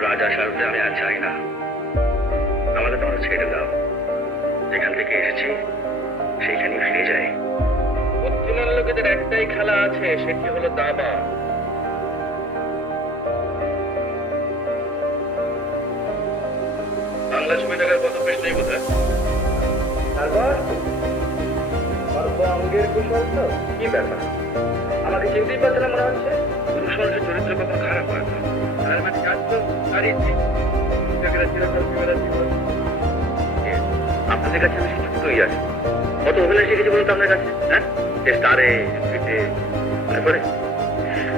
রাজা সারতে আমি আর চাই না। আমাদের তোমরা ছেড়ে দাও। যেখান থেকে এসেছি সেইখানেই ফিরে যাই। বুদ্ধিমান লোকেদের একটাই খেলা আছে, সেটি হলো দাবা। বাংলা ছবি দেখার কত পেশ নেই বোধ তারপর? অল্প অঙ্গের কুশল তো? কি ব্যাপার? আমাকে চিনতেই পারছে না মনে হচ্ছে। পুরুষের চরিত্র কত খারাপ হয় লোকেরা চিরকাল বিবেরা জীবন এ, আপনাদের কাছে আমি শিক্ষিতই আছি। কত অভিনয় শিখেছি বলতো আপনার কাছে? হ্যাঁ? স্টারে স্ক্রিপ্টে মনে পড়ে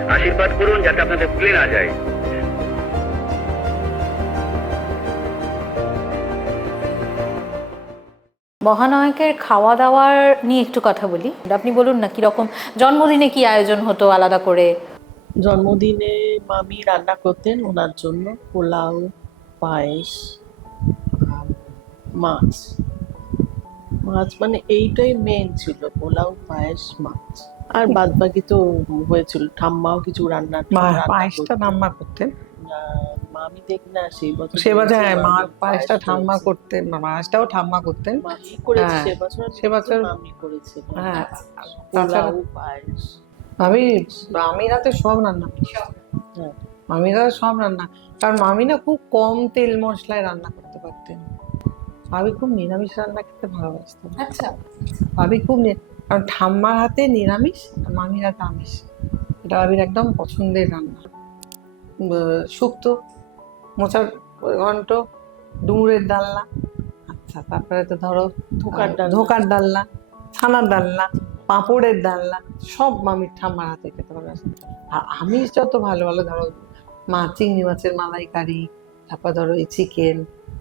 আশীর্বাদ করুন যাতে আপনাদের ভুলে না যায়। মহানায়কের খাওয়া দাওয়ার নিয়ে একটু কথা বলি। আপনি বলুন না কীরকম জন্মদিনে কি আয়োজন হতো আলাদা করে? জন্মদিনে মামি রান্না করতেন ওনার জন্য পোলাও পায়েস মাছ। মাছ মানে এইটাই মেন ছিল পোলাও পায়েস মাছ। আর বাদ বাকি তো হয়েছিল ঠাম্মাও কিছু রান্না মা রান্না করতেন। মামি দেখ না সেই বছর সে বছর হ্যাঁ মা পায়েসটা ঠাম্মা করতেন পায়েসটাও ঠাম্মা করতেন। মামি করেছে হ্যাঁ, সে বছর সে বছর- মামি করেছে। হ্যাঁ তাছাড়া পায়েস। আমি মামিরা তো সব রান্না হ্যাঁ। মামিরা সব রান্না কারণ মামি না খুব কম তেল মশলায় রান্না করতে পারতেন। ভাবি খুব নিরামিষ রান্না খেতে ভালোবাসতেন আচ্ছা। ভাবি খুব কারণ ঠাম্মার হাতে নিরামিষ আর মামির হাতে আমিষ। এটা ভাবির একদম পছন্দের রান্না। শুক্তো। মোচার ঘন্ট ডুমুরের ডালনা আচ্ছা তারপরে তো ধরো ধোকার ডালনা। ধোকার ডালনা ছানার ডালনা পাঁপড়ের ডালনা সব মামির ঠাম্মার হাতে খেতে ভালোবাসে আর আমিষ যত ভালো ভালো ধরো মা চিংড়ি মাছের মালাইকারি তারপর ধরো এই চিকেন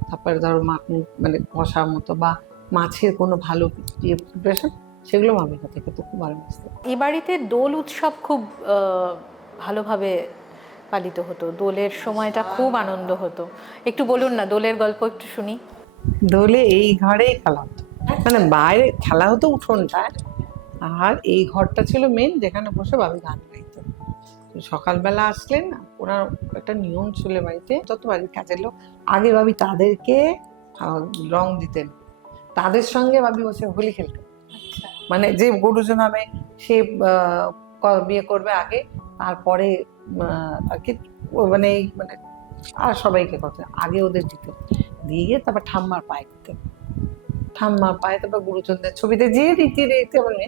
তারপরে ধরো মাটন মানে কষার মতো বা মাছের কোনো ভালো ইয়ে প্রিপারেশন সেগুলো মামির হাতে খেতে খুব ভালোবাসতো এ বাড়িতে দোল উৎসব খুব ভালোভাবে পালিত হতো। দোলের সময়টা খুব আনন্দ হতো। একটু বলুন না দোলের গল্প একটু শুনি। দোলে এই ঘরেই খেলা হতো। মানে বাইরে খেলা হতো উঠোনটা। আর এই ঘরটা ছিল মেন যেখানে বসে বাবি গান গাইতেন সকালবেলা আসলেন ওনার একটা নিয়ম ছিল বাড়িতে যত বাড়ির কাজের লোক আগে ভাবি তাদেরকে রং দিতেন। তাদের সঙ্গে ভাবি বসে হোলি খেলতেন। মানে যে গুরুজন হবে সে বিয়ে করবে আগে তারপরে আর কি মানে মানে আর সবাইকে কথা। আগে ওদের দিত। দিয়ে গিয়ে তারপর ঠাম্মার পায়ে দিতেন ঠাম্মার পায়ে তারপর গুরুচন্দ্রের ছবিতে যে রীতি রীতি মানে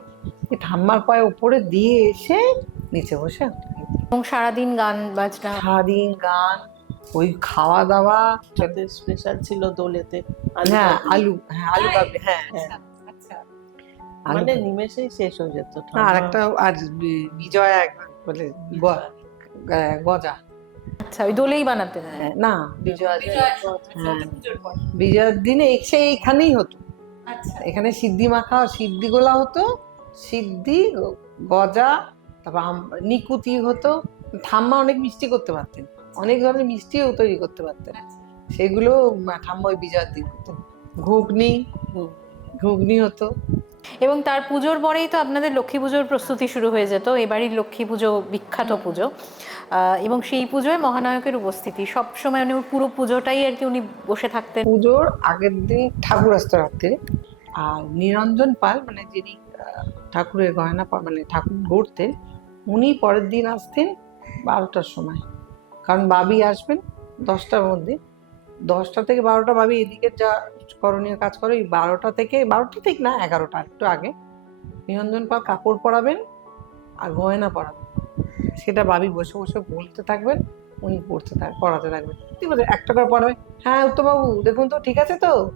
ঠাম্মার পায়ে উপরে দিয়ে এসে নিচে বসে। এবং সারাদিন গান বাজনা। সারাদিন গান ওই খাওয়া দাওয়া স্পেশাল ছিল দোলেতে। আলু হ্যাঁ আলু হ্যাঁ আলু কাবলি হ্যাঁ। হ্যাঁ। আলু মানে নিমেষেই শেষ হয়ে যেত আর একটা আর বিজয়া একবার বলে গজা আচ্ছা ওই দোলেই বানাতেন? হ্যাঁ, না বিজয়া হ্যাঁ বিজয়ার দিনে এসে এইখানেই হতো এখানে সিদ্ধি মাখা সিদ্ধি গোলা হতো সিদ্ধি গজা তারপর আম- নিকুতি হতো। ঠাম্মা অনেক মিষ্টি করতে পারতেন। অনেক ধরনের মিষ্টিও তৈরি করতে পারতেন। সেগুলো মা- ঠাম্মা ওই বিজয়ার দিন করতেন। ঘুগনি ঘুগনি হতো। এবং তার পুজোর পরেই তো আপনাদের লক্ষ্মী পুজোর প্রস্তুতি শুরু হয়ে যেত। এবারই লক্ষ্মী পুজো বিখ্যাত পুজো। এবং সেই পুজোয় মহানায়কের উপস্থিতি। সব সময় উনি পুরো পুজোটাই আর কি উনি বসে থাকতেন। পুজোর আগের দিন ঠাকুর আসতো রাত্রে আর নিরঞ্জন পাল মানে যিনি ঠাকুরের গয়না মানে ঠাকুর গড়তেন উনি পরের দিন আসতেন বারোটার সময়। কারণ বাবি আসবেন দশটার মধ্যে। দশটা থেকে বারোটা বাবি এদিকে যা করণীয় কাজ করে ওই বারোটা থেকে, বারোটা ঠিক না, এগারোটা, একটু আগে। নিরঞ্জন পাল কাপড় পরাবেন আর গয়না পরাবেন। সেটা বাবি বসে বসে বলতে থাকবেন, উনি পড়তে থাক, পড়াতে থাকবেন। ঠিক আছে, একটা করে পড়াবে হ্যাঁ উত্তমবাবু, দেখুন তো, ঠিক আছে তো?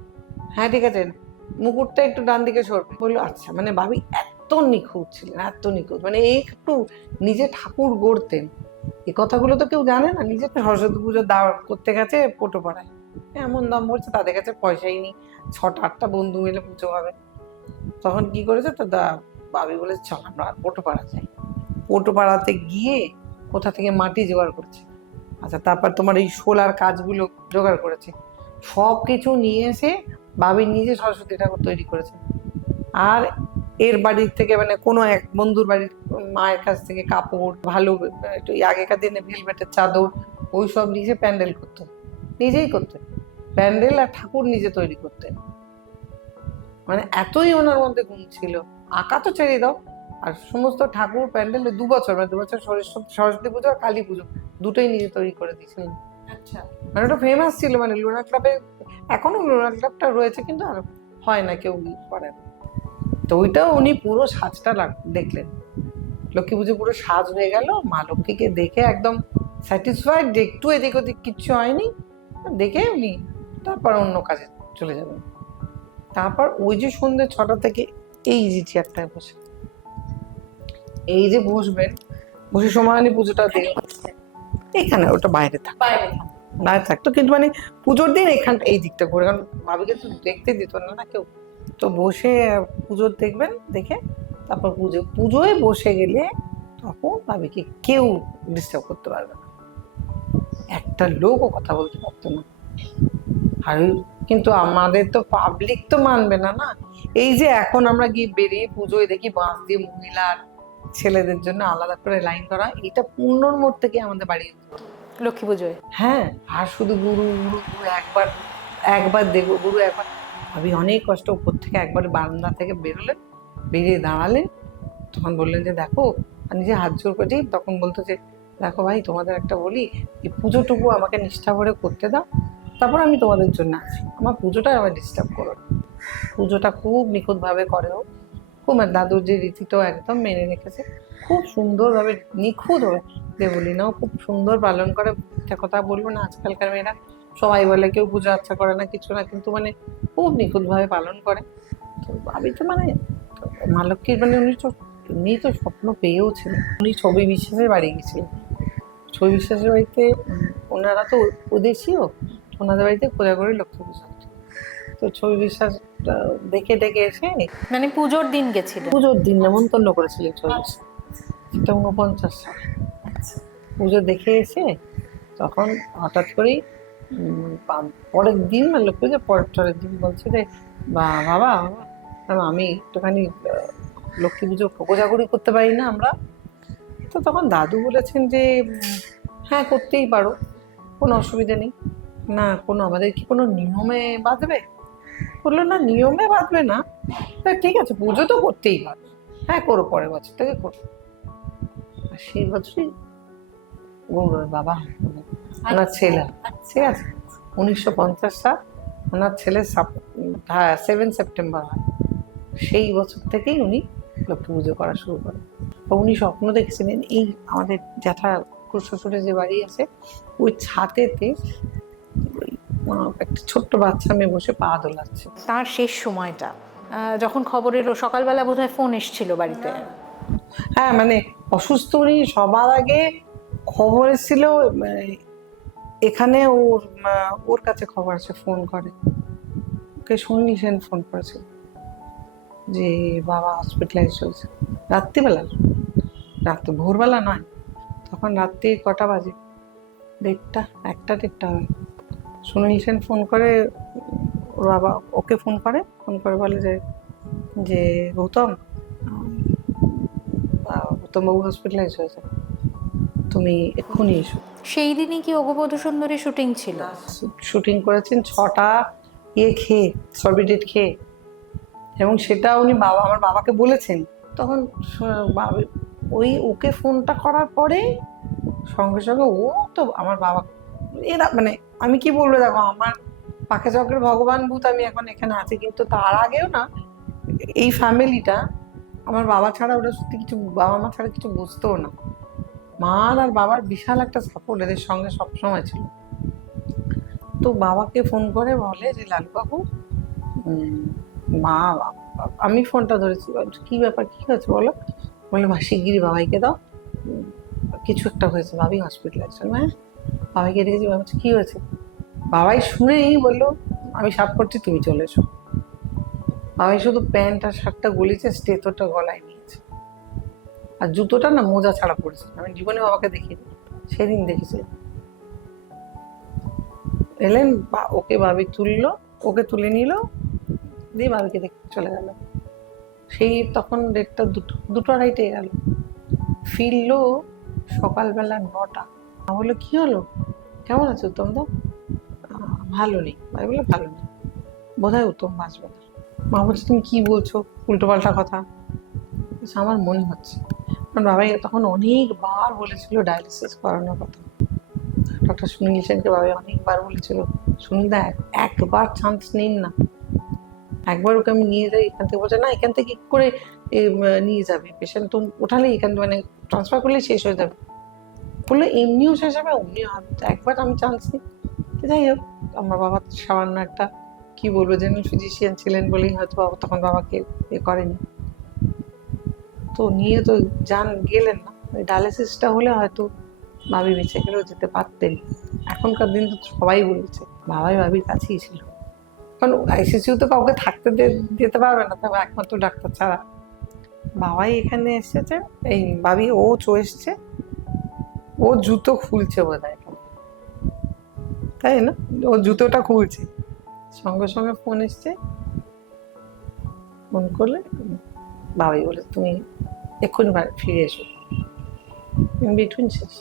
হ্যাঁ ঠিক আছে। মুকুটটা একটু ডান দিকে সরবে। বলল আচ্ছা মানে বাবি এত নিখুঁত ছিলেন, এত নিখুঁত। মানে একটু নিজে ঠাকুর গড়তেন। এই কথাগুলো তো কেউ জানে না নিজে সরস্বতী পুজো দাওয়া করতে গেছে, ফটো পড়ায়। এমন দাম বলছে, তাদের কাছে পয়সাই নেই। ছটা, আটটা বন্ধু মিলে পুজো হবে। তখন কি করেছে, তো দা বাবি বলে চল আমরা পোটো পাড়া যাই। পোটো পাড়াতে গিয়ে কোথা থেকে মাটি জোগাড় করছে। আচ্ছা তারপর তোমার এই শোলার কাজগুলো জোগাড় করেছে। সব কিছু নিয়ে এসে বাবির নিজে সরস্বতী ঠাকুর তৈরি করেছে। আর এর বাড়ির থেকে মানে কোনো এক বন্ধুর বাড়ির মায়ের কাছ থেকে কাপড়, ভালো, একটু আগেকার দিনে ভেলভেটের চাদর ওই সব নিজে প্যান্ডেল করতো। নিজেই করতেন। প্যান্ডেল আর ঠাকুর নিজে তৈরি করতেন। মানে এতই ওনার মধ্যে গুণ ছিল। আঁকা তো ছেড়ে দাও। আর সমস্ত ঠাকুর প্যান্ডেল দু বছর মানে দু বছর সরস্বতী পুজো আর কালী পুজো দুটোই নিজে তৈরি করে দিয়েছিলেন। আচ্ছা। মানে ওটা ফেমাস ছিল মানে লুনা ক্লাবে এখনও লুনা ক্লাবটা রয়েছে কিন্তু আর হয় না কেউ করে না। তো ওইটাও উনি পুরো সাজটা দেখলেন। লক্ষ্মী পুজো পুরো সাজ হয়ে গেল মা লক্ষ্মীকে দেখে একদম স্যাটিসফাইড যে একটু এদিক ওদিক কিচ্ছু হয়নি। দেখে উনি তারপর অন্য কাজে চলে যাবেন। তারপর ওই যে সন্ধ্যে ছটা থেকে এই যে চেয়ারটায় বসে। এই যে বসবেন বসে সময় পুজোটা দিয়ে। এখানে ওটা বাইরে থাক। বাইরে থাকতো কিন্তু মানে পুজোর দিন এখান এই দিকটা ঘুরে। কারণ ভাবিকে তো দেখতে দিত না না কেউ। তো বসে পুজোর দেখবেন দেখে তারপর পুজো। পুজোয় বসে গেলে তখন ভাবিকে কেউ ডিস্টার্ব করতে পারবে না। একটা লোকও কথা বলতে পারতো না। আর কিন্তু আমাদের তো পাবলিক তো মানবে না না। এই যে এখন আমরা গিয়ে বেরিয়ে পুজোয় দেখি বাঁশ দিয়ে মহিলার ছেলেদের জন্য আলাদা করে লাইন করা এটা পূর্ণর মোড় থেকে আমাদের বাড়ি লক্ষ্মী পুজোয়? হ্যাঁ আর শুধু গুরু গুরু গুরু একবার একবার দেখব গুরু একবার। আমি অনেক কষ্ট উপর থেকে একবার বারান্দা থেকে বেরোলেন বেরিয়ে দাঁড়ালেন তখন বললেন যে দেখো নিজে হাত জোর করে তখন বলতো যে দেখো ভাই, তোমাদের একটা বলি, এই পুজোটুকু আমাকে নিষ্ঠা করে করতে দাও, তারপর আমি তোমাদের জন্য আছি আমার পুজোটা আবার ডিস্টার্ব করো পুজোটা খুব নিখুঁতভাবে করে ও। খুব আর দাদুর যে রীতিটাও একদম মেনে রেখেছে। খুব সুন্দরভাবে, নিখুঁত হবে যে নিখুঁতভাবে দেবলীনাও খুব সুন্দর পালন করে। একটা কথা বলব না আজকালকার মেয়েরা। সবাই বলে কেউ পুজো আচ্ছা করে না, কিছু না, কিন্তু মানে খুব নিখুঁতভাবে পালন করে। তো আমি তো মানে মা লক্ষ্মীর মানে উনি তো এমনি তো স্বপ্ন পেয়েও ছিলেন উনি ছবি বিশ্বাসের বাড়ি গেছিলেন। ছবি বিশ্বাসের বাড়িতে ওনারা তো ওদেশীয় ওনাদের বাড়িতে কোজাগরি লক্ষ্মী পুজো। তো ছবি বিশ্বাস দেখে দেখে এসে মানে পুজোর দিন গেছিল। পুজোর দিন নেমন্তন্ন করেছিলেন ছবি বিশ্বাস সেটা উনপঞ্চাশ সাল পুজো দেখে এসে তখন হঠাৎ করেই পরের দিন মানে লক্ষ্মী পুজো পরের পরের দিন বলছে যে বা বাবা বাবা, আমি একটুখানি লক্ষ্মী পুজো কোজাগরি করতে পারি না আমরা। তো তখন দাদু বলেছেন যে হ্যাঁ করতেই পারো কোনো অসুবিধা নেই। না কোনো আমাদের কি কোনো নিয়মে বাঁধবে? বলল না নিয়মে বাঁধবে না। তা ঠিক আছে পুজো তো করতেই পারো। হ্যাঁ করো পরের বছর থেকে করো। আর সেই বছরই গৌরবের বাবা। ওনার ছেলে। ঠিক আছে? উনিশশো পঞ্চাশ সাল ওনার ছেলে সেভেন সেপ্টেম্বর হয়। সেই বছর থেকেই উনি পুজো করা শুরু করেন। তো উনি স্বপ্ন দেখেছিলেন এই আমাদের জ্যাঠা শ্বশুরের যে বাড়ি আছে ওই ছাতেতে একটা ছোট্ট বাচ্চা মেয়ে বসে পা দোলাচ্ছে। তার শেষ সময়টা যখন খবর এলো সকালবেলা বোধহয় ফোন এসেছিল বাড়িতে। হ্যাঁ মানে অসুস্থ উনি সবার আগে খবর এসেছিল মানে, এখানে ওর ওর কাছে খবর আছে ফোন করে। ওকে শুনলি সেন ফোন করেছিল। যে বাবা হসপিটালাইজ হয়েছে। রাত্রিবেলা রাত্রে ভোরবেলা নয় তখন রাত্রি কটা বাজে? দেড়টা একটা দেড়টা হয়। সুনীল সেন ফোন করে ওর বাবা ওকে ফোন করে ফোন করে বলে যে যে গৌতম গৌতমবাবু হসপিটালাইজ হয়েছে। তুমি এক্ষুনি এসো। সেই দিনই কি অগবধূ সুন্দরী শুটিং ছিল? শুটিং করেছেন ছটা ইয়ে খেয়ে সর্বিডেট খেয়ে। এবং সেটা উনি বাবা, আমার বাবাকে বলেছেন। তখন ওই ওকে ফোনটা করার পরে সঙ্গে সঙ্গে ও তো আমার বাবা, এরা মানে আমি কি বলব দেখো, আমার পাখে চক্রের ভগবান ভূত আমি এখন এখানে আছি, কিন্তু তার আগেও না, এই ফ্যামিলিটা আমার বাবা ছাড়া ওরা সত্যি কিছু, বাবা মা ছাড়া কিছু বুঝতেও না। মার আর বাবার বিশাল একটা সাপোর্ট এদের সঙ্গে সবসময় ছিল। তো বাবাকে ফোন করে বলে যে, লালবাবু মা, আমি ফোনটা ধরেছি কি ব্যাপার? কি হয়েছে? বলো। বলে মা শিগগিরই বাবাইকে দাও। কিছু একটা হয়েছে বাবাই হসপিটালে আছে। হ্যাঁ বাবাইকে দেখেছি বাবা কি হয়েছে? বাবাই শুনেই বলল, আমি সাপ করছি, তুমি চলে এসো। বাবাই শুধু প্যান্ট আর শার্টটা গলিছে স্টেথোটা গলায় নিয়েছে। আর জুতোটা না মোজা ছাড়া পড়েছে আমি জীবনে বাবাকে দেখিনি, সেদিন দেখেছি এলেন ওকে ভাবি তুললো, ওকে তুলে নিল দিয়ে ভাবিকে দেখে চলে গেল। সেই তখন ডেটটা দুটো দুটো আড়াইটে গেল। ফিরলো সকালবেলা নটা। মা বলল, কী হলো? কেমন আছো উত্তম দা ভালো নেই। আমি বলল, ভালো নেই। বোধহয় উত্তম বাঁচবে না। মা বলছে, তুমি কী বলছো? উল্টোপাল্টা কথা? আমার মনে হচ্ছে। কারণ বাবাই তখন অনেকবার বলেছিল ডায়ালিসিস করানোর কথা। ডক্টর সুনীল সেনকে বাবাই অনেকবার বলেছিল সুনীলদা দা একবার চান্স নিন না। একবার ওকে আমি নিয়ে যাই এখান থেকে। বলছে, না, এখান থেকে কি করে নিয়ে যাবে? পেশেন্ট তো ওঠালে এখান মানে ট্রান্সফার করলে শেষ হয়ে যাবে। বলল, এমনিও শেষ হবে, অমনিও হবে একবার আমি চান্স নিই। যাই হোক, আমার বাবা সামান্য একটা, কি বলব জেনারেল ফিজিশিয়ান ছিলেন বলেই হয়তো বাবা তখন বাবাকে এ করেনি। তো নিয়ে তো যান, গেলেন না। ওই ডায়ালিসিসটা হলে হয়তো ভাবি বেঁচে গেলেও যেতে পারতেন। এখনকার দিন তো সবাই বলেছে, বাবাই ভাবির কাছেই ছিল। কারণ আইসিসিউ তো কাউকে থাকতে দিতে পারবে না, তবে একমাত্র ডাক্তার ছাড়া। বাবাই এখানে এসেছে, এই ভাবি ও চো এসছে। ও জুতো খুলছে বোধ হয় তাই না? ও জুতোটা খুলছে। সঙ্গে সঙ্গে ফোন এসছে। ফোন করলে বাবাই বলে, তুমি এক্ষুনি ফিরে এসো। বিটুইন শেষ।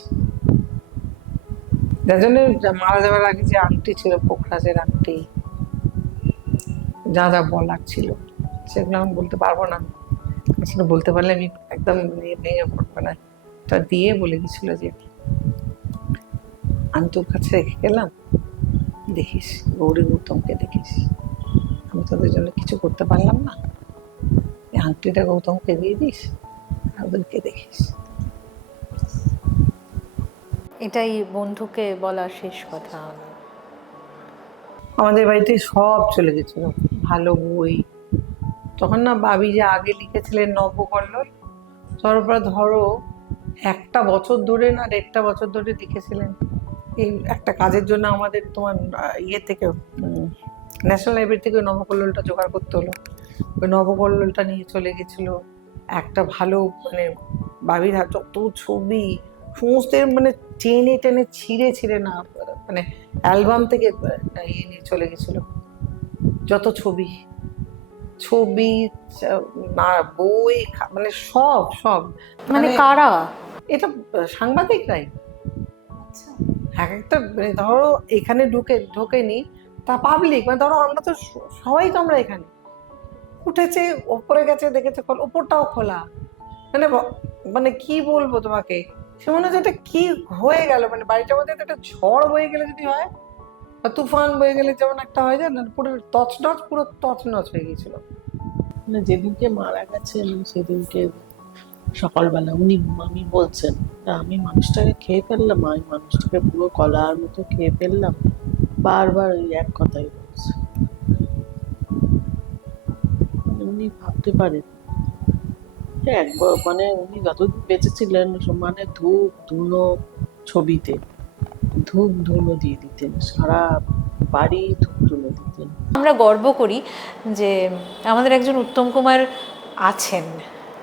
যার জন্য মারা যাওয়ার আগে যে আংটি ছিল, পোখরাজের আংটি যা যা বলার ছিল, সেগুলো আমি বলতে পারব না। আসলে বলতে পারলে আমি একদম ভেঙে পড়ব না। তা দিয়ে বলে গেছিল যে, আমি তোর কাছে রেখে গেলাম। দেখিস, গৌরী গৌতমকে দেখিস। আমি তোদের জন্য কিছু করতে পারলাম না। এই আংটিটা গৌতমকে দিয়ে দিস ওদেরকে দেখিস। এটাই বন্ধুকে বলা শেষ কথা আমাদের বাড়িতে সব চলে গেছিল ভালো বই। তখন না বাবি যে আগে লিখেছিলেন নবকল্লোল। তারপর ধরো, একটা বছর ধরে না দেড়টা বছর ধরে লিখেছিলেন। এই একটা কাজের জন্য আমাদের তোমার ইয়ে থেকে ন্যাশনাল লাইব্রেরি থেকে ওই নবকল্লোলটা জোগাড় করতে হলো। ওই নবকল্লোলটা নিয়ে চলে গেছিল। একটা ভালো মানে বাবির হাত যত ছবি সমস্ত মানে টেনে টেনে ছিঁড়ে ছিঁড়ে না মানে অ্যালবাম থেকে ইয়ে নিয়ে চলে গেছিল। যত ছবি ছবি বই মানে সব সব। মানে কারা? এটা আহ, সাংবাদিকরাই এক একটা মানে ধরো এখানে ঢুকে ঢোকেনি তা পাবলিক মানে ধরো আমরা তো সবাই তো আমরা এখানে। উঠেছে ওপরে গেছে দেখেছে ওপরটাও খোলা। মানে মানে কি বলব তোমাকে? সে মনে হচ্ছে এটা কি হয়ে গেল? মানে বাড়িটার মধ্যে একটা ঝড় বয়ে গেলে যদি হয়, বা তুফান বয়ে গেলে যেমন একটা হয় যায় না পুরো তছনছ পুরো তছনছ হয়ে গেছিল মানে যেদিনকে মারা গেছেন, সেদিনকে সকালবেলা উনি মামি বলছেন, "তা আমি মানুষটাকে খেয়ে ফেললাম, আমি মানুষটাকে পুরো কলার মতো খেয়ে ফেললাম। বারবার ওই এক কথাই বলছে। মানে উনি ভাবতে পারেন একবার মানে উনি যতদিন বেঁচে ছিলেন মানে ধূপ ধুনো ছবিতে ধূপ ধুনো দিয়ে দিতেন সারা বাড়ি ধূপ ধুনো দিতেন। আমরা গর্ব করি যে আমাদের একজন উত্তম কুমার আছেন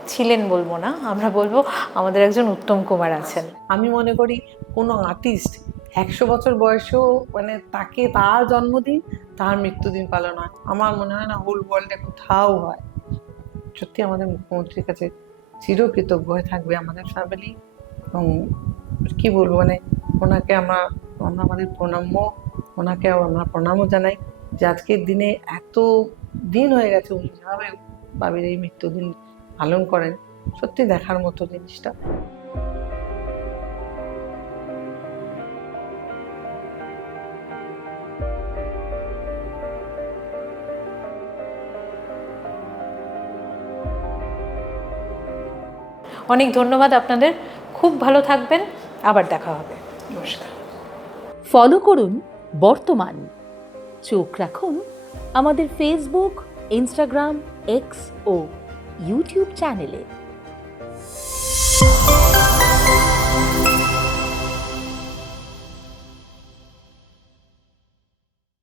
ছিলেন বলব না আমরা বলব আমাদের একজন উত্তম কুমার আছেন। আমি মনে করি কোনো আর্টিস্ট একশো বছর বয়সেও মানে তাকে তার জন্মদিন তার মৃত্যুদিন পালন হয়। আমার মনে হয় না হোল ওয়ার্ল্ডে কোথাও হয়। সত্যি আমাদের মুখ্যমন্ত্রীর কাছে চিরকৃতজ্ঞ হয়ে থাকবে আমাদের ফ্যামিলি এবং কি বলব মানে ওনাকে আমরা আমরা আমাদের প্রণাম্য, ওনাকে আমরা প্রণামও জানাই যে আজকের দিনে এত দিন হয়ে গেছে উনি যেভাবে বাবির এই মৃত্যুদিন পালন করেন, সত্যি দেখার মতো জিনিসটা। অনেক ধন্যবাদ আপনাদের। খুব ভালো থাকবেন। আবার দেখা হবে। নমস্কার। ফলো করুন বর্তমান। চোখ রাখুন আমাদের ফেসবুক ইনস্টাগ্রাম এক্স ও ইউটিউব চ্যানেলে